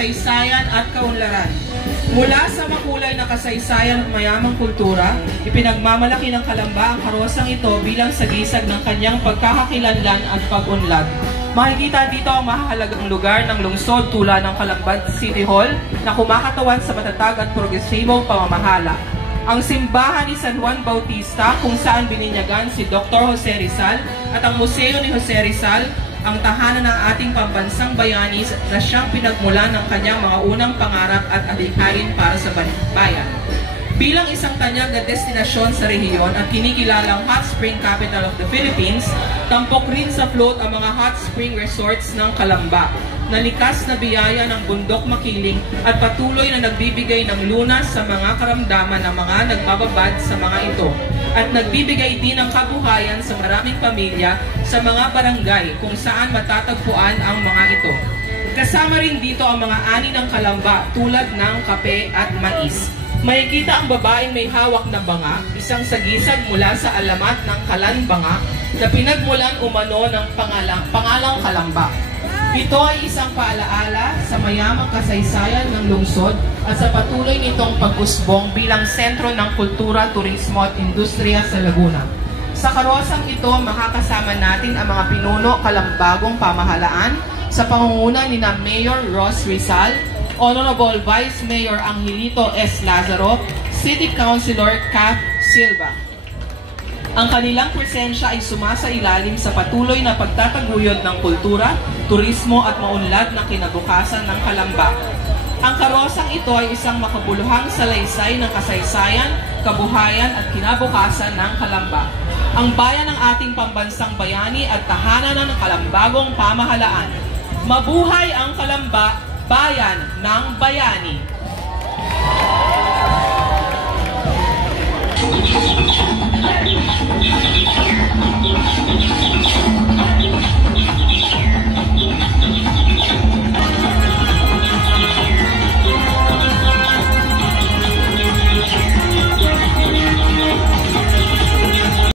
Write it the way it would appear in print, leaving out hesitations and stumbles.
kasaysayan at kaunlaran. Mula sa makulay na kasaysayan at mayamang kultura, ipinagmamalaki ng Kalamba ang karosang ito bilang sagisag ng kanyang pagkakakilanlan at pag-unlad. Makikita dito ang mahalagang lugar ng lungsod tulad ng Calambad City Hall na kumakatawan sa matatag at progresibong pamamahala. Ang simbahan ni San Juan Bautista kung saan bininyagan si Dr. Jose Rizal at ang museo ni Jose Rizal, ang tahanan ng ating pambansang bayani na siyang pinagmulan ng kanyang mga unang pangarap at adhikain para sa bayan. Bilang isang tanyag na destinasyon sa rehiyon at kinikilalang hot spring capital of the Philippines, tampok rin sa float ang mga hot spring resorts ng Calamba, na likas na biyaya ng bundok makiling at patuloy na nagbibigay ng lunas sa mga karamdaman ng mga nagbababad sa mga ito at nagbibigay din ng kabuhayan sa maraming pamilya sa mga barangay kung saan matatagpuan ang mga ito. Kasama rin dito ang mga ani ng Calamba tulad ng kape at mais. Makikita ang babaeng may hawak na banga, isang sagisag mula sa alamat ng Kalanbanga na pinagmulan umano ng pangalang Calamba. Ito ay isang paalaala sa mayamang kasaysayan ng lungsod at sa patuloy nitong pag-usbong bilang sentro ng kultura, turismo at industriya sa Laguna. Sa karosang ito, makakasama natin ang mga pinuno kalambagong pamahalaan sa pangunguna ni na Mayor Ross Rizal, Honorable Vice Mayor Angelito S. Lazaro, City Councilor Kath Silva. Ang kanilang presensya ay sumasailalim sa patuloy na pagtataguyod ng kultura, turismo at maunlad na kinabukasan ng Calamba. Ang karosang ito ay isang makabuluhang salaysay ng kasaysayan, kabuhayan at kinabukasan ng Calamba. Ang bayan ng ating pambansang bayani at tahanan ng kalambagong pamahalaan. Mabuhay ang Calamba, bayan ng bayani!